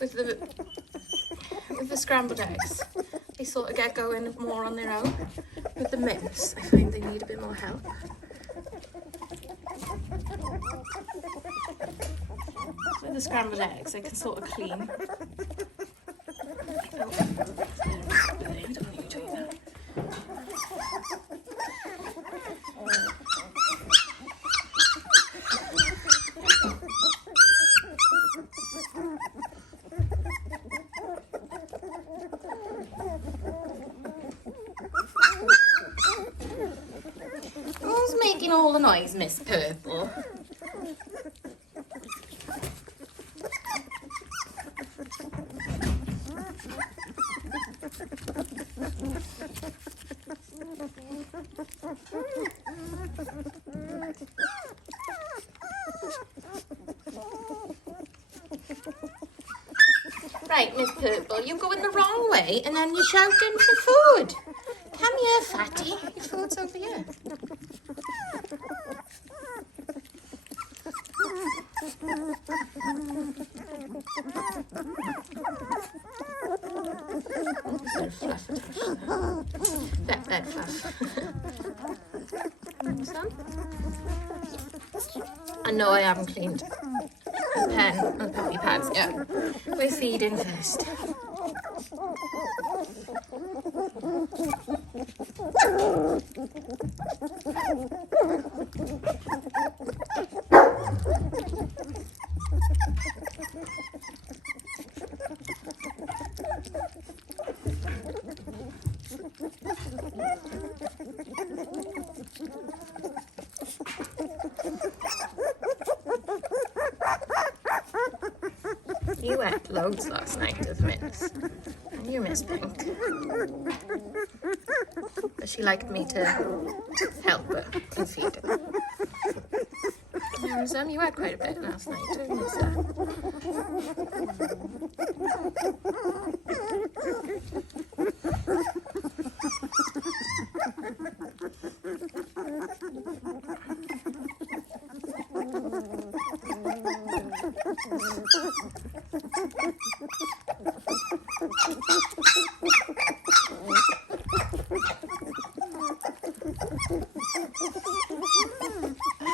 with the scrambled eggs, they sort of get going more on their own. With the mince, I find they need a bit more help. With the scrambled eggs, I can sort of clean. I don't want you doing that. Who's making all the noise, Miss Purple? Right, Miss Purple, you're going the wrong way and then you're shouting for food. Come here, fatty. Your food's over here. Bed fluff. Some? I know I haven't cleaned the pen and the puppy pads yet. We're feeding first. You ate loads last night of mince, and you miss Pink. But she liked me to help her and feed her. You had quite a bit last night, didn't you, sir?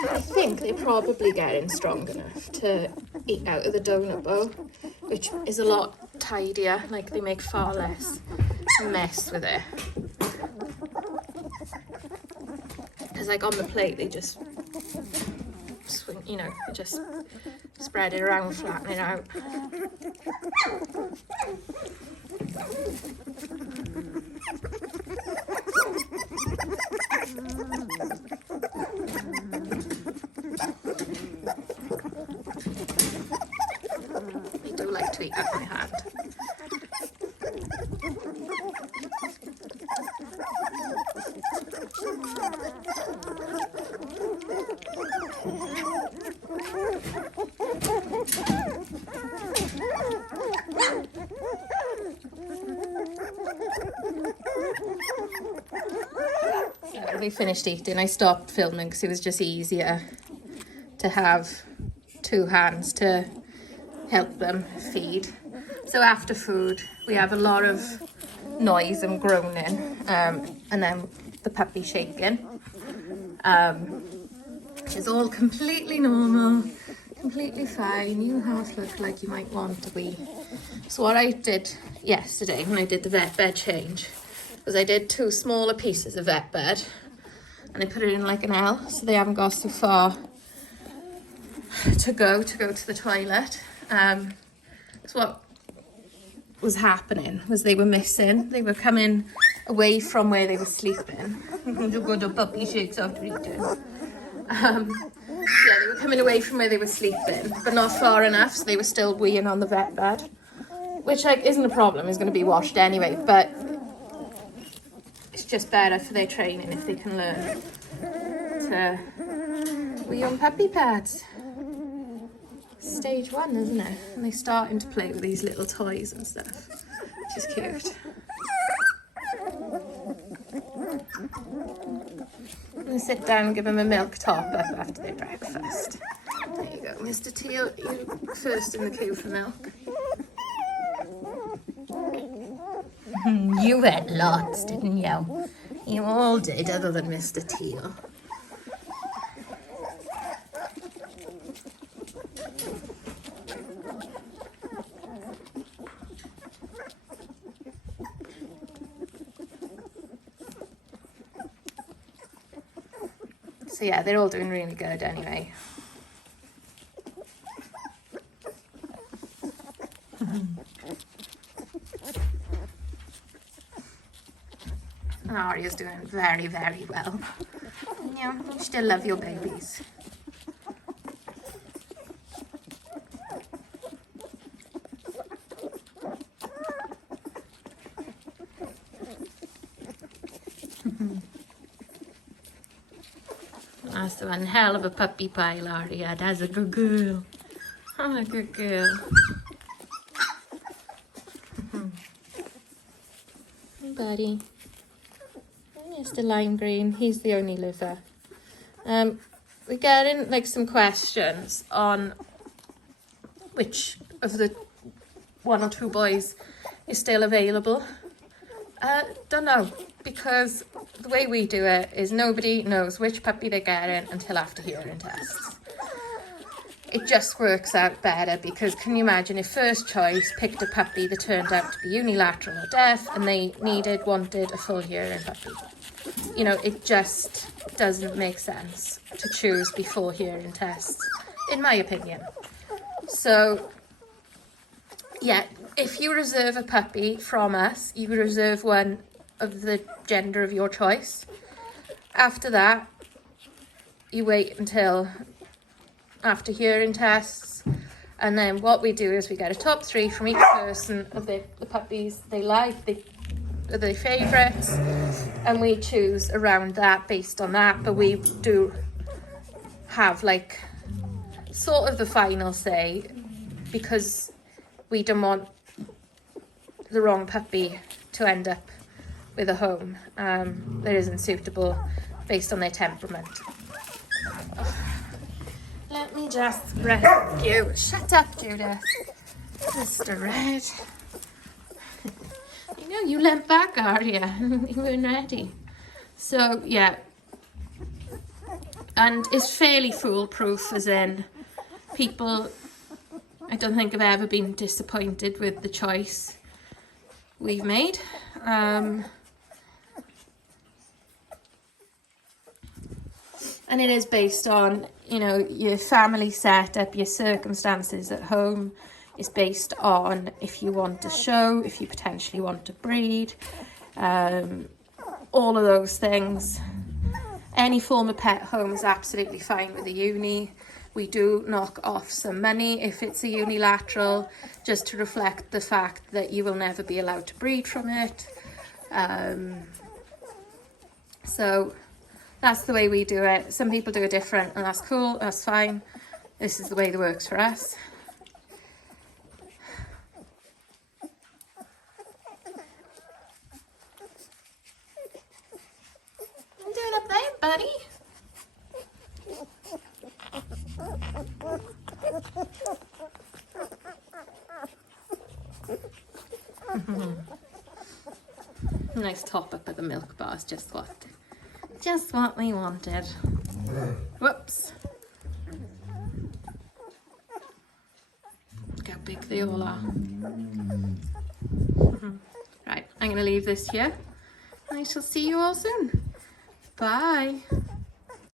I think they're probably getting strong enough to eat out of the donut bowl, which is a lot tidier. Like, they make far less mess with it. Because like on the plate they just swing, you know, just spread it around, flatten it out. They do like to eat out of my hand. We finished eating. I stopped filming because it was just easier to have two hands to help them feed. So after food we have a lot of noise and groaning, and then the puppy shaking, which is all completely normal, completely fine. You half look like you might want to wee. So what I did yesterday when I did the vet bed change was I did 2 smaller pieces of vet bed and I put it in like an L, so they haven't got so far to go to the toilet. So what was happening was they were missing. They were coming away from where they were sleeping. Good puppy shakes after eating. Yeah, they were coming away from where they were sleeping, but not far enough, so they were still weeing on the vet bed, which like isn't a problem. It's going to be washed anyway, but it's just better for their training if they can learn to wee on puppy pads. Stage 1, isn't it? And they're starting to play with these little toys and stuff, which is cute. I'm going to sit down and give them a milk top up after their breakfast. There you go, Mr. Teal, you first in the queue for milk. You ate lots, didn't you? You all did, other than Mr. Teal. So yeah, they're all doing really good anyway. And Arya's doing very, very well. Yeah, you still love your babies. That's one hell of a puppy pile, Arya. That's a good girl. Oh, a good girl. Hey, buddy. Mr. Lime Green. He's the only liver. We're getting like some questions on which of the 1 or 2 boys is still available. Don't know, because the way we do it is nobody knows which puppy they're getting until after hearing tests. It just works out better, because can you imagine if first choice picked a puppy that turned out to be unilateral or deaf and they wanted a full hearing puppy? You know, it just doesn't make sense to choose before hearing tests, in my opinion. So, yeah, if you reserve a puppy from us, you reserve one of the gender of your choice. After that, you wait until after hearing tests, and then what we do is we get a top 3 from each person of the puppies they like, their favourites, and we choose around that based on that. But we do have like sort of the final say, because we don't want the wrong puppy to end up with a home that isn't suitable based on their temperament. Let me just rescue. Shut up, Judith. Mr. Red. You know, you leant back, Arya. You weren't ready. So, yeah. And it's fairly foolproof, as in people, I don't think, have ever been disappointed with the choice we've made. And it is based on, you know, your family setup, your circumstances at home. It's based on if you want to show, if you potentially want to breed, all of those things. Any form of pet home is absolutely fine with a uni. We do knock off some money if it's a unilateral, just to reflect the fact that you will never be allowed to breed from it. So that's the way we do it. Some people do it different, and that's cool, that's fine. This is the way that works for us. What are you doing up there, buddy? Nice top up at the milk bar is just what we wanted. Whoops. Look how big they all are. Right, I'm going to leave this here. I shall see you all soon. Bye.